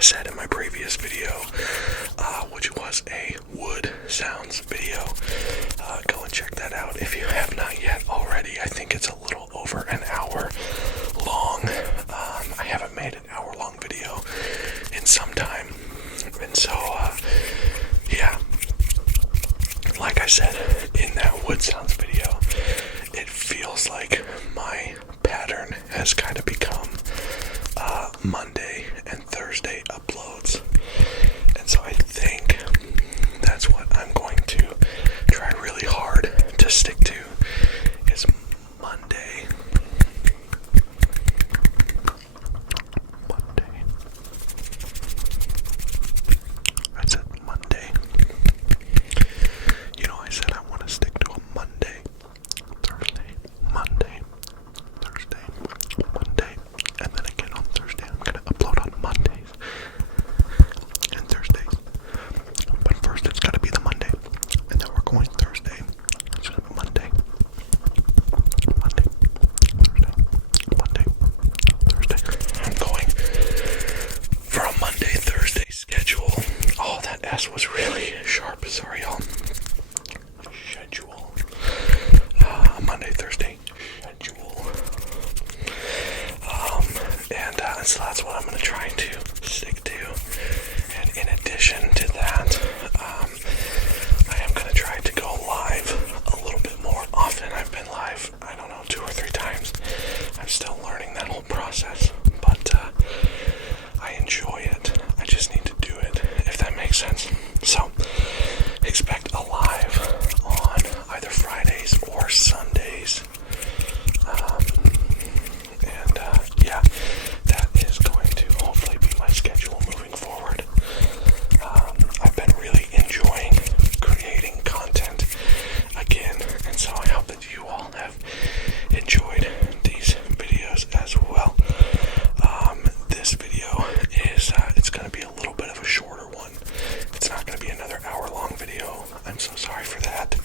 I said in my previous video, which was a wood sounds video. Go and check that out if you have not yet already. I think it's a little over an hour long. I haven't made an hour-long video in some time. And so, yeah, like I said in that wood sounds video, it feels like my pattern has kind of become Monday and Thursday uploads. And so I think that's what I'm going to try really hard to stick to, is Monday. I said Monday. You know, I said I want to stick to a Monday, Thursday, Monday, Thursday, Monday, and then again on Thursday. I'm going to upload on Mondays and Thursdays. But first it's got to be the Monday, and then we're going Thursday. It's going to be Monday, Thursday, Monday, Thursday. I'm going for a Monday, Thursday schedule. Oh, that S was really sharp. Sorry, y'all. Schedule. Monday, Thursday schedule. And so that's what I'm going to try to stick to. And in addition to that, I am going to try to go live a little bit more often. I've been live, I don't know, 2 or 3 times. I'm still learning that whole process, but I enjoy it. I just need to do it, if that makes sense. So, expect a live on either Fridays or Sundays. Yeah, that is going to hopefully be my schedule moving forward. I've been really enjoying creating content again, and so I hope that you all have enjoyed these videos as well. This video is, it's going to be a little bit of a shorter one. It's not going to be another hour-long video. I'm so sorry for that.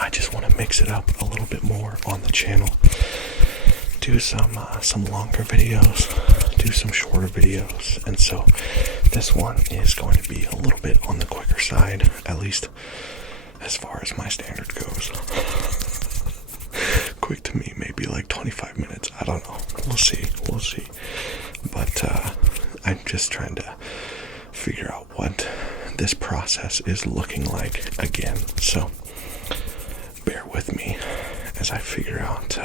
I just want to mix it up a little bit more on the channel. Do some longer videos, do some shorter videos, and so this one is going to be a little bit on the quicker side, at least as far as my standard goes. Quick to me, maybe like 25 minutes, I don't know, we'll see, but I'm just trying to figure out what this process is looking like again, so bear with me as I figure out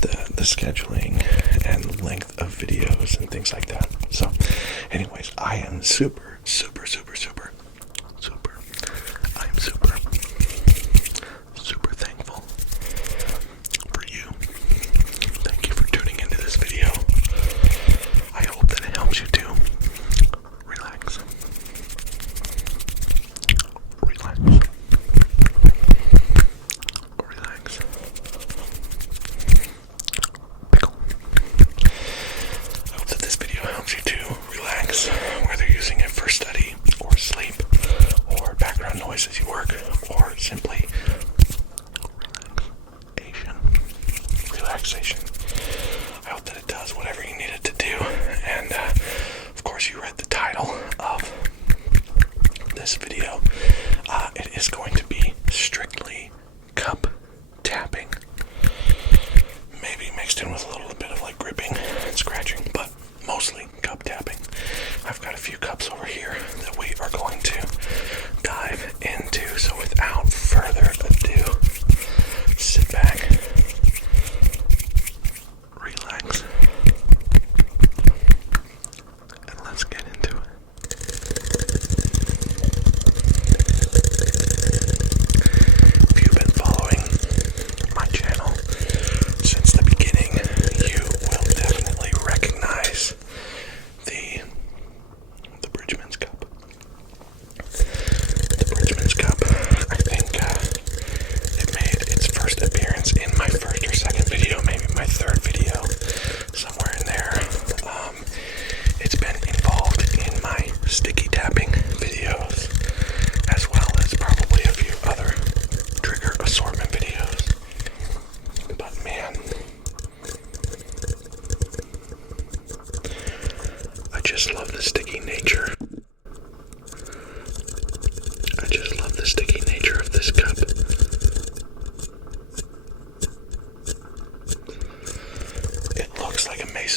the scheduling and length of videos and things like that. So anyways, I am super thankful for you. Thank you for tuning into this video. I hope that it helps you to relax. Pickle. I hope that this video helps you to relax, whether you're using it for study or sleep or background noise as you work, or simply relaxation. I hope that it does whatever you need it to do. And of course, you read the title of this video. It is going to be strictly cup tapping, maybe mixed in with a little bit of like gripping and scratching, but mostly cup tapping. I've got a few cups over here that we are going to dive into, so without further ado, sit back, relax, and let's get into it. If you've been following my channel since the beginning,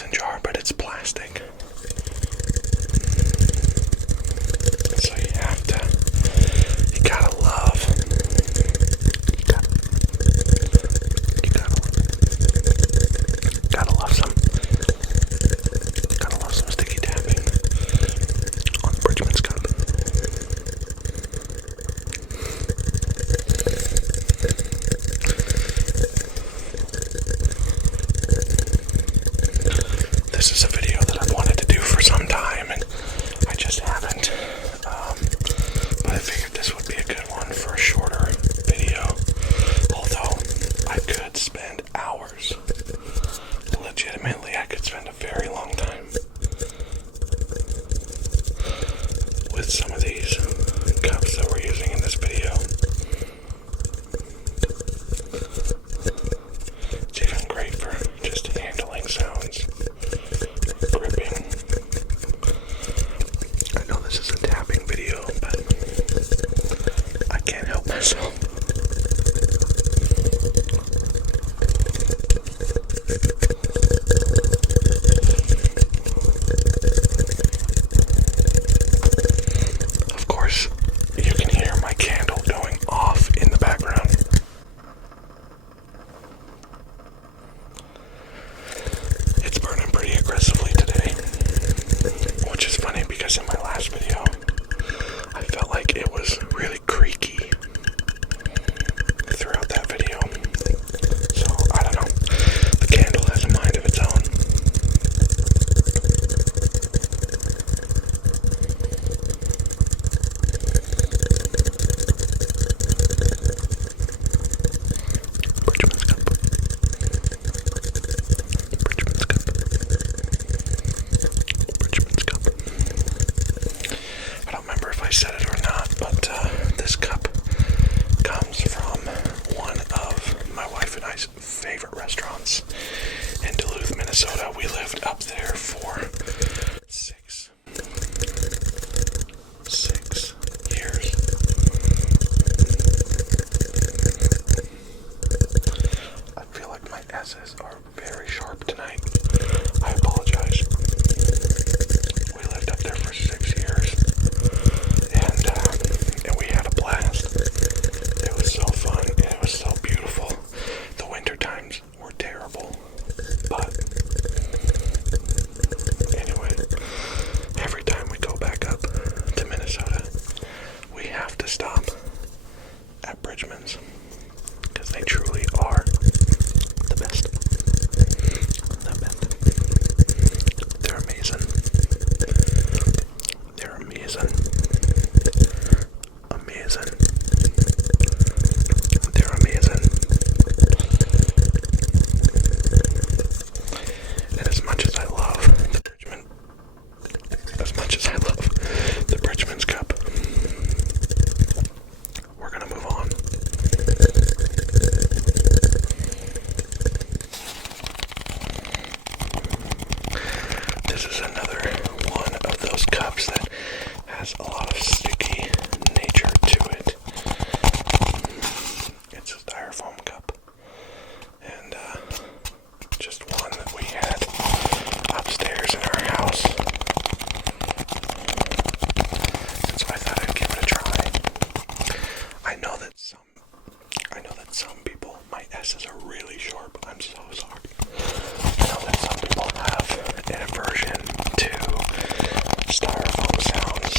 mason jar, but it's plastic. So you gotta love some sticky tapping on the Bridgeman's cup. This is a video that I've wanted to do for some time, and I just haven't. But I figured this would be a good one for a shorter video. Although I could spend hours. Legitimately, I could spend a very long time with some of these cups that we're using in this video. It's even great for just handling sounds, gripping. I know this is a tapping video, but I can't help myself. Of course, you can hear my candle going off in the background. It's burning pretty aggressively today, which is funny because in my last video, I felt like it was really creaky throughout that video. So, I don't know. The candle has a mind of its own. Bridgeman's cup. Bridgeman's cup. Bridgeman's cup. I don't remember if I said it or not, but this cup comes from one of my wife and I's favorite restaurants in Duluth, Minnesota. We lived up there for six years. I feel like my S's are very sharp tonight. I apologize. We lived up there for 6 years, and we had a blast. It was so fun, and it was so beautiful. The winter times were terrible, but anyway, every time we go back up to Minnesota, we have to stop at Bridgeman's, because they truly are the best. The best. They're amazing. They're amazing. Amazing. They're amazing. And as much as I love the Bridgeman's cup, we're gonna move on. This is another one of those cups that has a lot of sticky nature to it. It's a styrofoam cup, and just one that we had upstairs in our house, and so I thought I'd give it a try. I know that some people, my S's are really sharp. I'm so sorry. I know that some people have an aversion to styrofoam sounds.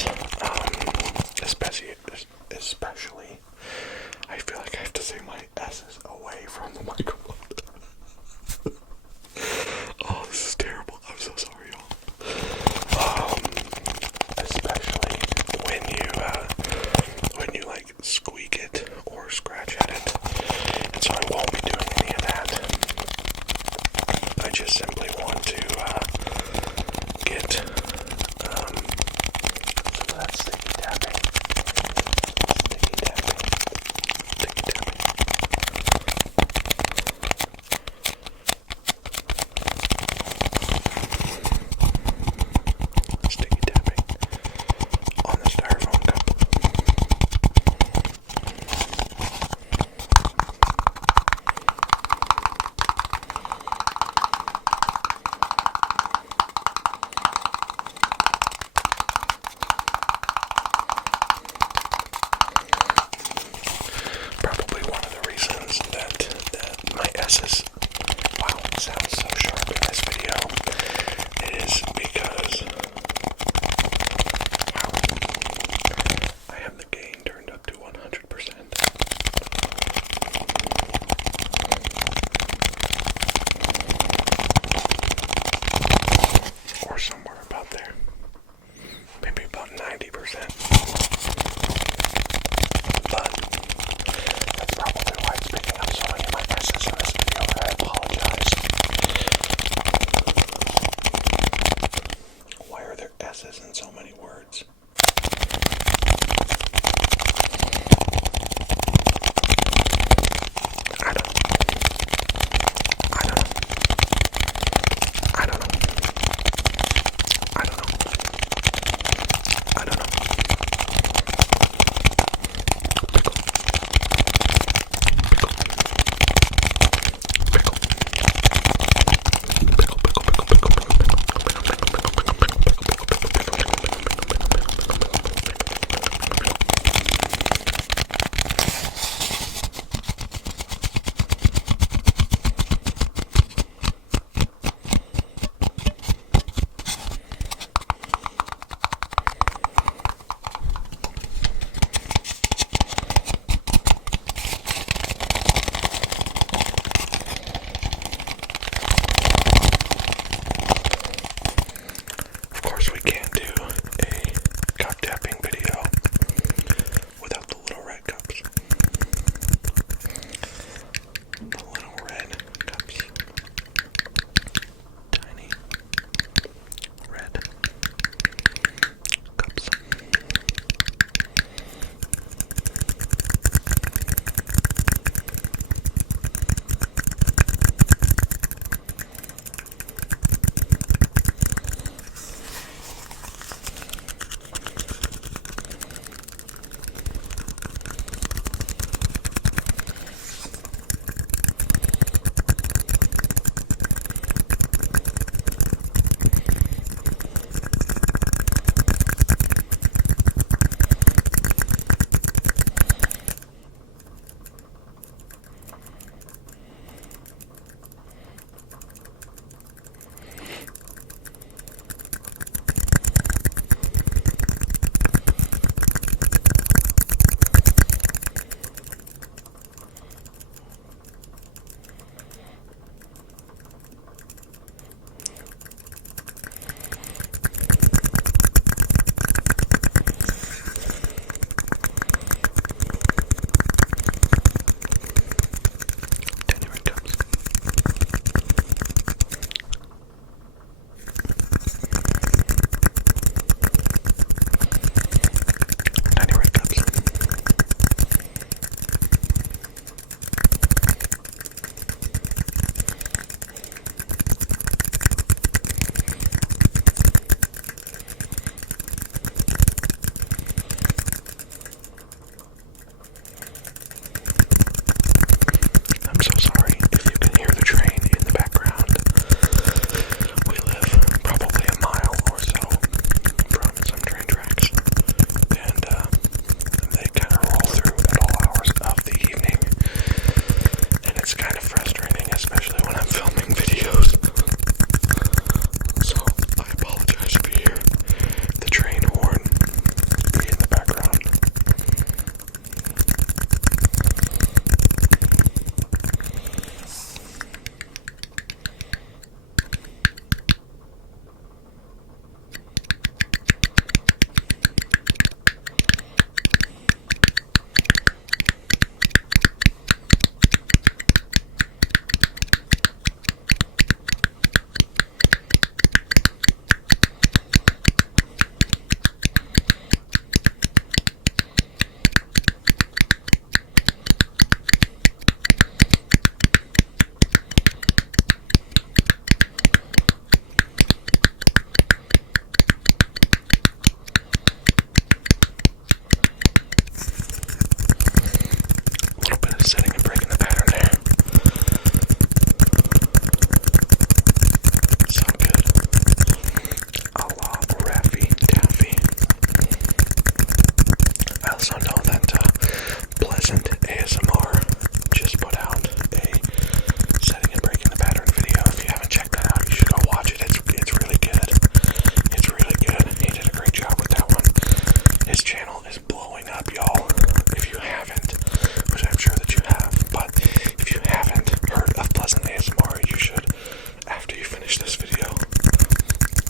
finish this video,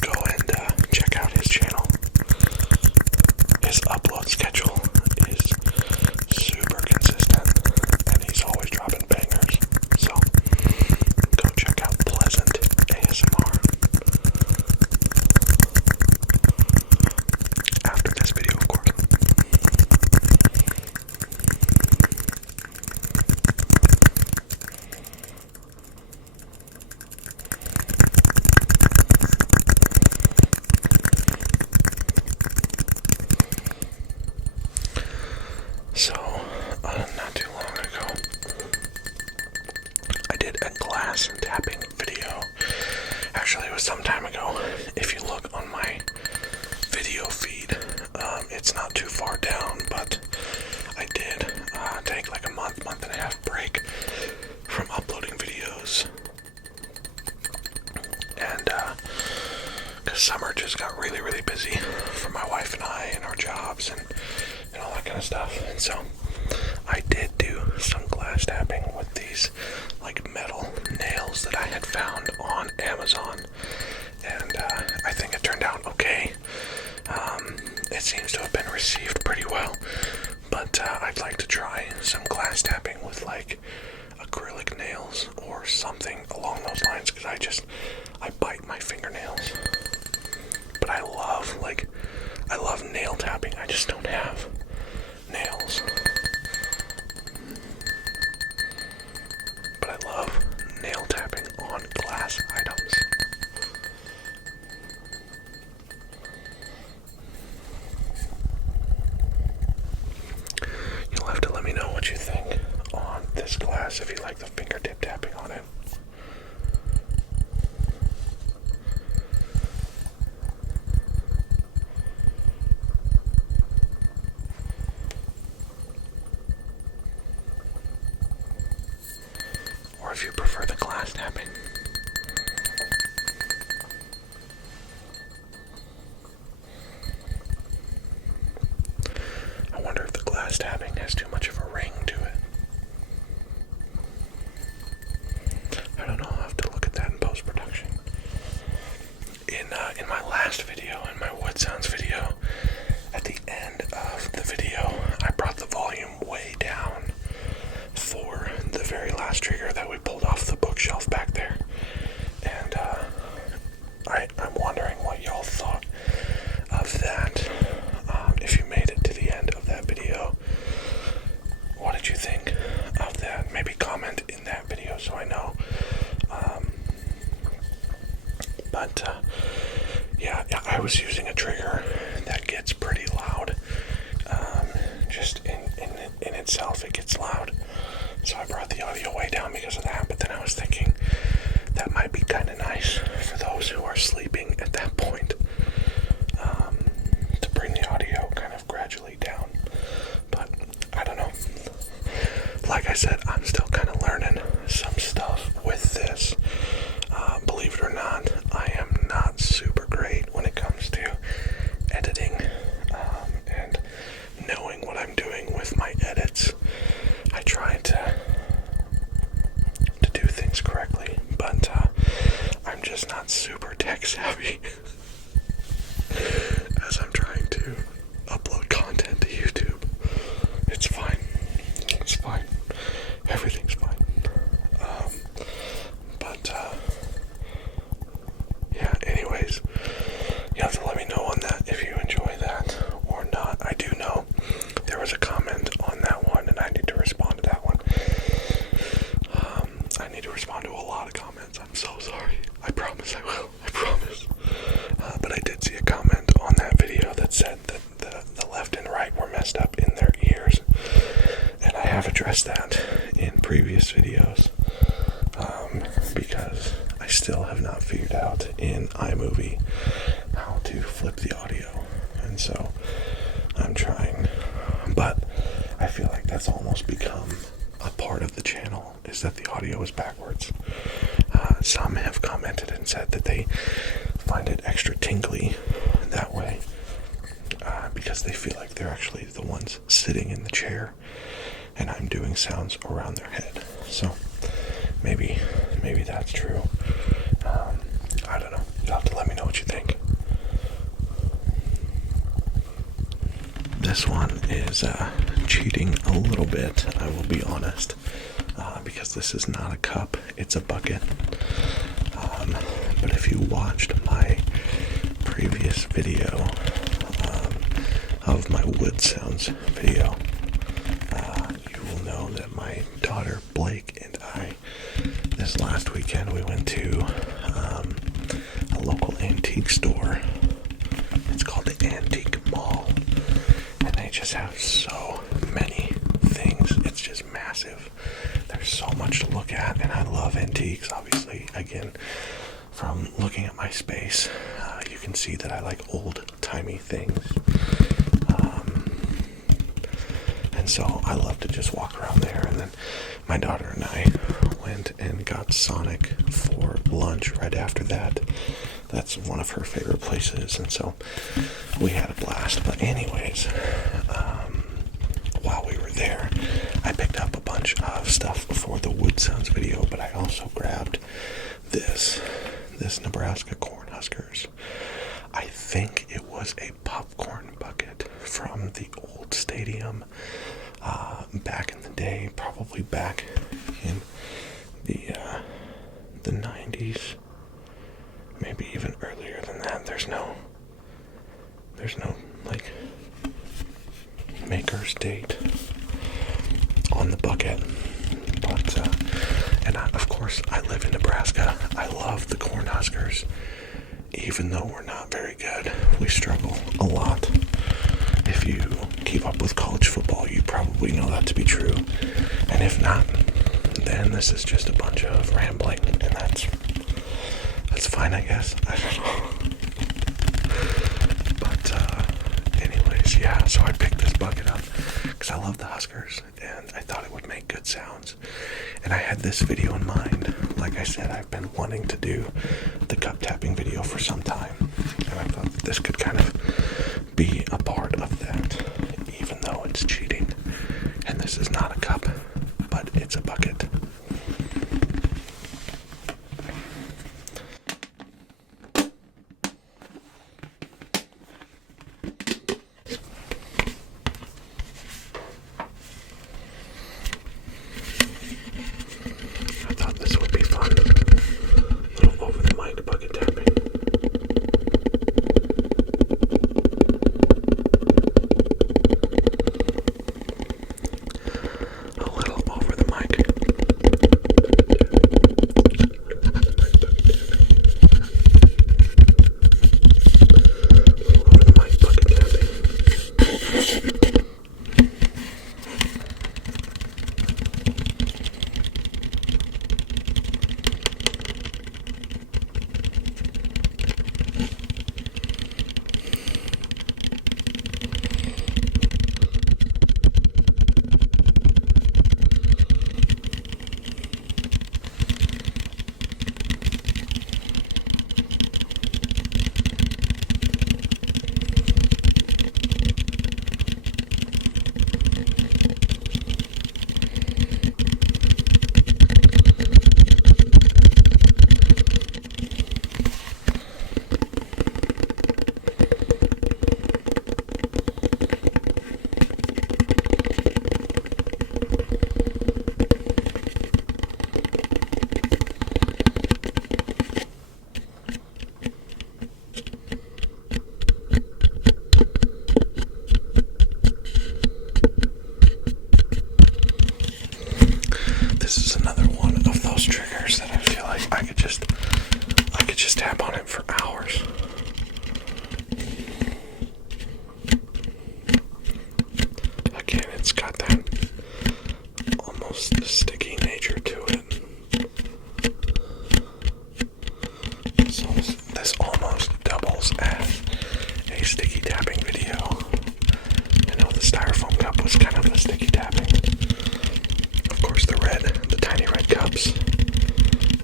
go and check out his channel. His upload schedule is super consistent, and he's always dropping bangers. So go check out Pleasant ASMR. After this video, of course. So, not too long ago, I did a glass tapping video. Actually, it was some time ago. If you look on my video feed, it's not too far down, but I did take like a month and a half break from uploading videos. And, because summer just got really, really busy for my wife and I and our jobs and all that kind of stuff. And so I did do some glass tapping with these like metal nails that I had found on Amazon. And I think it turned out okay. It seems to have been received pretty well. But I'd like to try some glass tapping with like acrylic nails or something along those lines, because I bite my fingernails. But I love nail tapping. I just don't have nails. But I love nail tapping on glass items. You'll have to let me know what you think on this glass if you like the fingertip tapping on it. Or if you prefer the glass tapping. I wonder if the glass tapping has too much of a ring to it. I don't know, I'll have to look at that in post-production. In my last video, in my wood sounds video, at the end of the video, I brought the volume way down for the very last trigger that we pulled off the bookshelf back there. And I'm wondering what y'all thought of that. If you made it to the end of that video, what did you think of that? Maybe comment in that video so I know. Yeah, I was using a trigger that gets pretty loud. Just in itself, it gets loud. So I brought the audio way down because of that. But then I was thinking that might be kind of nice for those who are sleeping at that point, to bring the audio kind of gradually down. But I don't know. Like I said, I'm still kind of learning some stuff with this. Believe it or not, I am not super great when it comes to editing and knowing what I'm doing with my edits. I try to do things correctly, but I'm just not super tech savvy as I'm trying to upload content to YouTube. It's fine. It's fine. Everything's fine. Yeah, anyways, you have to let me know on that if you enjoy that or not. I do know there was a comment on that one, and I need to respond to that one. I need to respond to a lot of comments. I'm so sorry. I promise I will. I promise. But I did see a comment on that video that said that the left and right were messed up in their ears. And I have addressed that in previous videos. Because I still have not figured out in iMovie how to flip the audio. And so I'm trying. But I feel like that's almost become a part of the channel, is that the audio is backwards. Some have commented and said that they find it extra tingly that way, because they feel like they're actually the ones sitting in the chair and I'm doing sounds around their head. So maybe that's true. is cheating a little bit, I will be honest, because this is not a cup, it's a bucket. But if you watched my previous video of my wood sounds video, you will know that my daughter Blake and I, this last weekend, we went to a local antique store. It's called the Antique Mall, and they just have so many things. It's just massive. There's so much to look at, and I love antiques, obviously. Again, from looking at my space, you can see that I like old-timey things. And so I love to just walk around there. And then my daughter and I went and got Sonic for lunch right after that. That's one of her favorite places, and so we had a blast. But anyways, while we were there, I picked up a bunch of stuff for the Wood Sounds video, but I also grabbed this Nebraska corn huskers. I think it was a popcorn bucket from the old stadium back in the day, probably back in the 90s, maybe even earlier than that. There's no like maker's date on the bucket, but of course I live in Nebraska. I love the corn huskers. Even though we're not very good, we struggle a lot. If you keep up with college football, you probably know that to be true. And if not, then this is just a bunch of rambling, and that's fine, I guess. I don't know. But anyways, yeah, so I picked this bucket up because I love the Huskers, and I thought it would make good sounds. And I had this video in mind. Like I said, I've been wanting to do the cup tapping video for some time, and I thought this could kind of be a part of that, even though it's cheating. And this is not a cup, but it's a bucket. I thought this would be fun. A little over the mic bucket tapping. A little over the mic. Over the mic bucket tapping. This is another one of those triggers that I feel like I could just tap on it for hours. Again, it's got that almost sticky nature to it. So this almost doubles as a sticky tapping video. I know the Styrofoam cup was kind of a sticky tapping. Of course, the tiny red cups,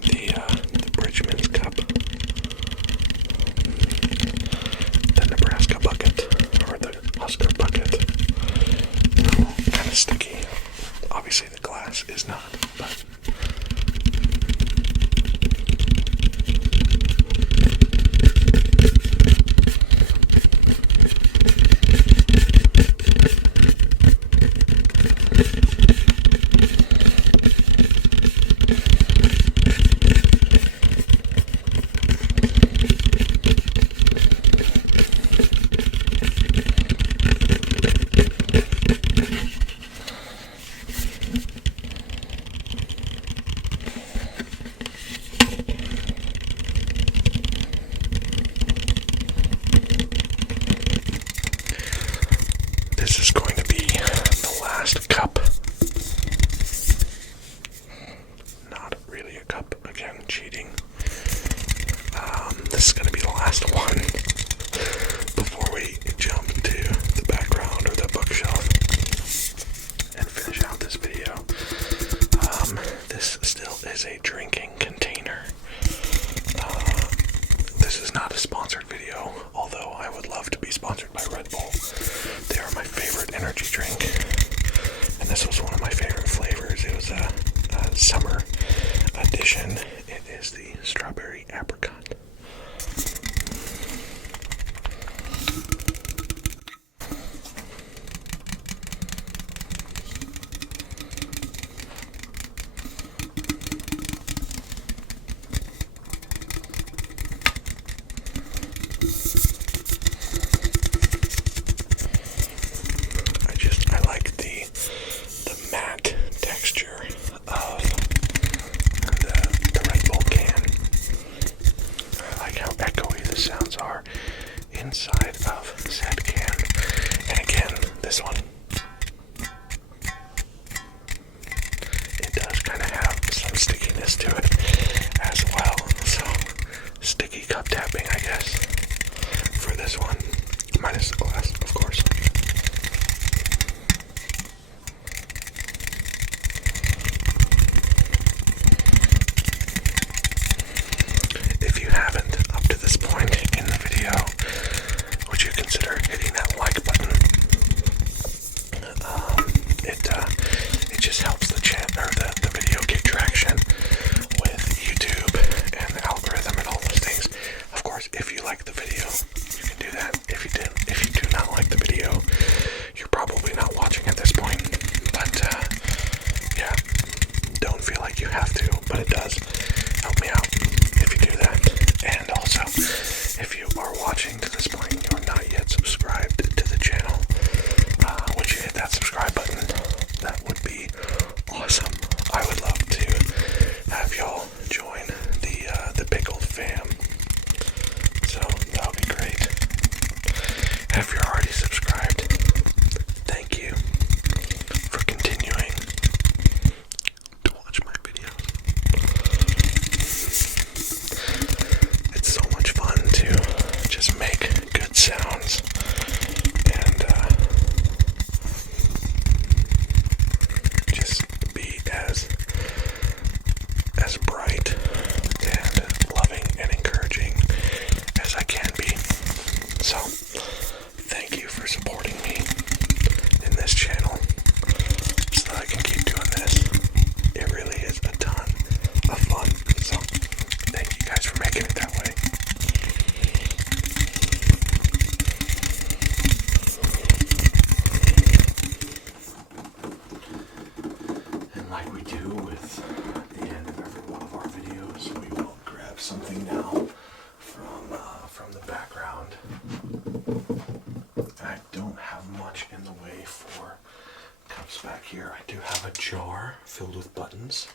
the Bridgeman cup, this is going to be the last one before we jump to the background or the bookshelf and finish out this video. This still is a drinking container. This is not a sponsored video, although I would love to be sponsored by Red Bull. They are my favorite energy drink, and this was one of my favorite flavors. It was a summer edition. It is the strawberry apricot. I like the matte texture of the Red Bull can. I like how echoey the sounds are inside of said can. And again, this one, it does kind of have some stickiness to it as well. So, sticky cup tapping, I guess, for this one. Minus the glass, of course. If you haven't, up to this point in the video, would you consider hitting that like button? It just helps the channel or the video get traction with YouTube and the algorithm and all those things. Of course, if you like the video, you can do that. If you do not like the video, you're probably not watching at this point. But yeah, don't feel like you have to, but it does help me out if you do that. And also, if you are watching to this point and you're not yet subscribed to the channel, would you hit that subscribe button? That would be awesome. I would love to have y'all join the PiCKLED fam. So that would be great. And if you're already subscribed, thank you for continuing to watch my videos. It's so much fun to just make good sounds and just be as bright and loving and encouraging as I can be. So, thank you for supporting me in this channel so that I can keep doing this. It really is a ton of fun. So, thank you guys for making it that way. And like we do with the end of every one of our videos, we will grab something now from the background. I don't have much in the way for cups back here. I do have a jar filled with buttons,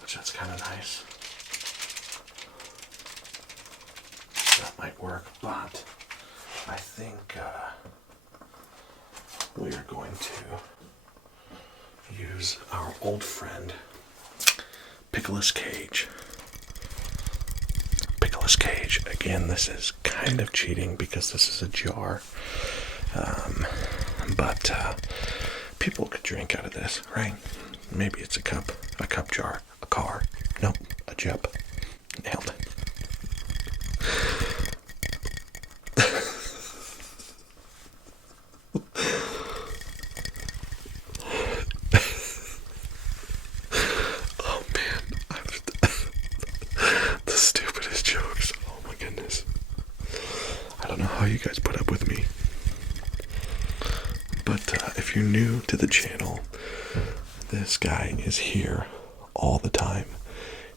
which that's kind of nice. That might work, but I think we are going to use our old friend PiCKLED cage. PiCKLED cage. Again, this is kind of cheating because this is a jar, but people could drink out of this, right? Maybe it's a cup jar, a car. Nope, a jup. Nailed it. How you guys put up with me. But if you're new to the channel, this guy is here all the time,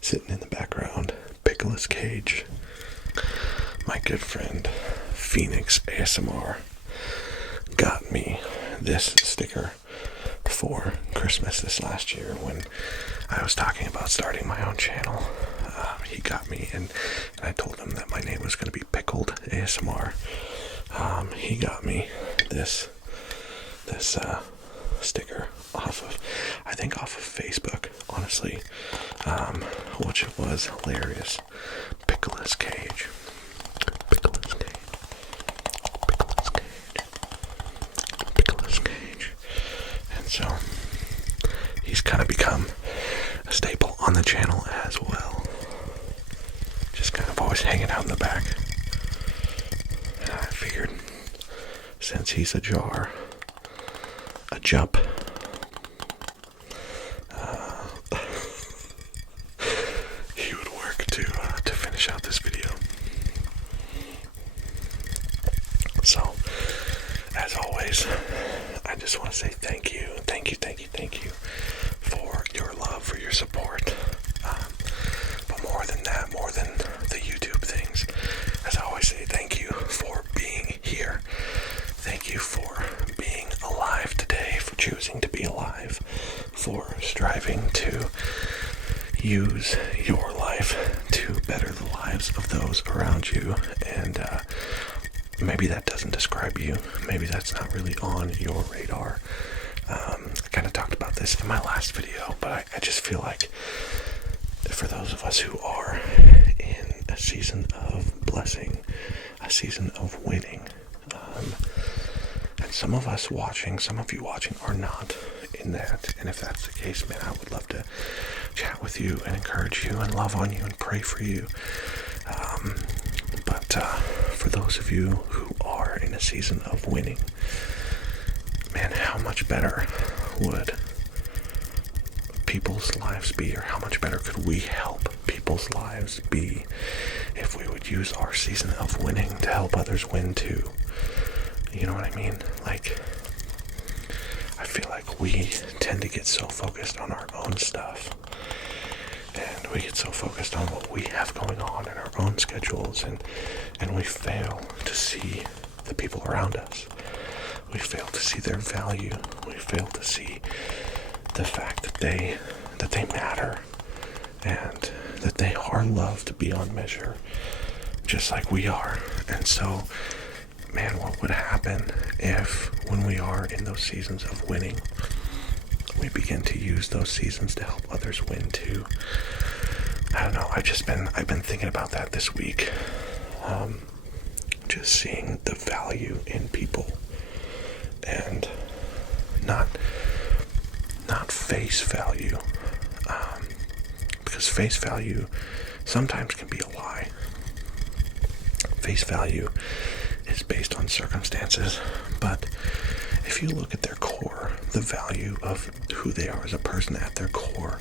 sitting in the background. PiCKLED cage. My good friend Phoenix ASMR got me this sticker for Christmas this last year when I was talking about starting my own channel. He got me, and I told him that my name was going to be PiCKLED ASMR. He got me this sticker off of Facebook, honestly. which was hilarious. PiCKLED cage. PiCKLED cage. PiCKLED cage. PiCKLED cage. And so he's kind of become a staple on the channel as well. Just kind of always hanging out in the back. And I figured, since he's a jump, he would work to finish out this video. So, as always, I just want to say thank you for your love, for your support. But more than that, more than the YouTube things, as I always say, thank you for being here. Thank you for being alive today, for choosing to be alive, for striving to use your life to better the lives of those around you. And maybe that doesn't describe you. Maybe that's not really on your radar. I kind of talked about this in my last video, but I just feel like for those of us who are in a season of blessing, a season of winning, and some of you watching are not in that. And if that's the case, man, I would love to chat with you and encourage you and love on you and pray for you. But for those of you who are in a season of winning, man, how much better would people's lives be, or how much better could we help people's lives be if we would use our season of winning to help others win too? You know what I mean? Like, I feel like we tend to get so focused on our own stuff, and we get so focused on what we have going on in our own schedules, and we fail to see the people around us. We fail to see their value. We fail to see the fact that they matter, and that they are loved beyond measure, just like we are. And so, man, what would happen if, when we are in those seasons of winning, we begin to use those seasons to help others win too? I don't know. I've been thinking about that this week. Just seeing the value in people, and not face value, because face value sometimes can be a lie. Face value is based on circumstances, but if you look at their core, the value of who they are as a person at their core,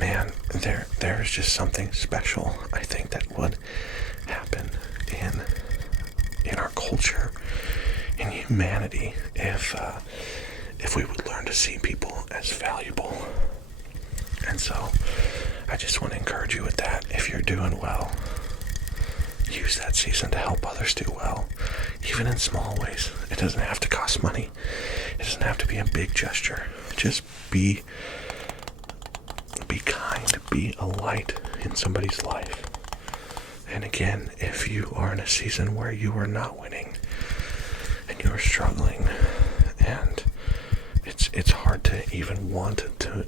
man, there's just something special, I think, that would happen in our culture, in humanity, if we would learn to see people as valuable. And so I just want to encourage you with that. If you're doing well, use that season to help others do well, even in small ways. It doesn't have to cost money. It doesn't have to be a big gesture. Just be kind, be a light in somebody's life. And again, if you are in a season where you are not winning and you're struggling, and it's hard to even want to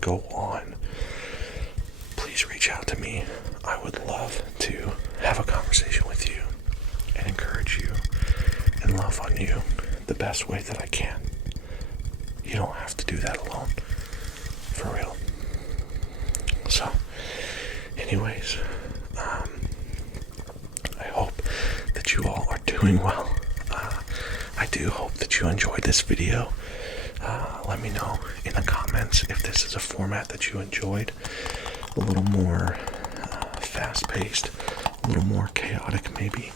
go on, please reach out to me. I would love to have a conversation with you and encourage you and love on you the best way that I can. You don't have to do that alone, for real. So, anyways, I hope that you all are doing well. I do hope that you enjoyed this video. Let me know in the comments if this is a format that you enjoyed. A little more fast-paced, a little more chaotic maybe.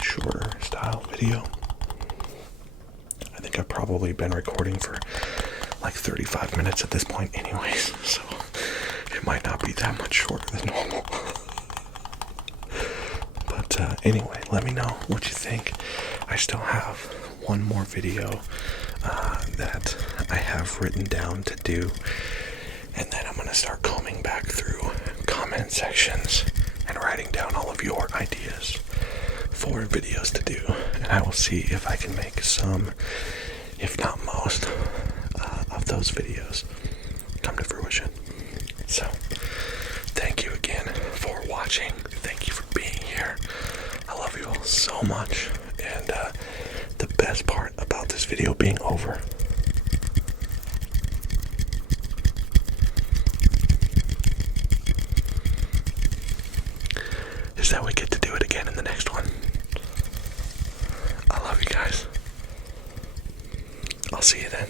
Shorter style video. I think I've probably been recording for like 35 minutes at this point anyways, so it might not be that much shorter than normal. But anyway, let me know what you think. I still have one more video that I have written down to do, and then I'm going to start combing back through comment sections and writing down all of your ideas for videos to do, and I will see if I can make some, if not most, of those videos come to fruition. So, watching. Thank you for being here. I love you all so much. And the best part about this video being over is that we get to do it again in the next one. I love you guys. I'll see you then.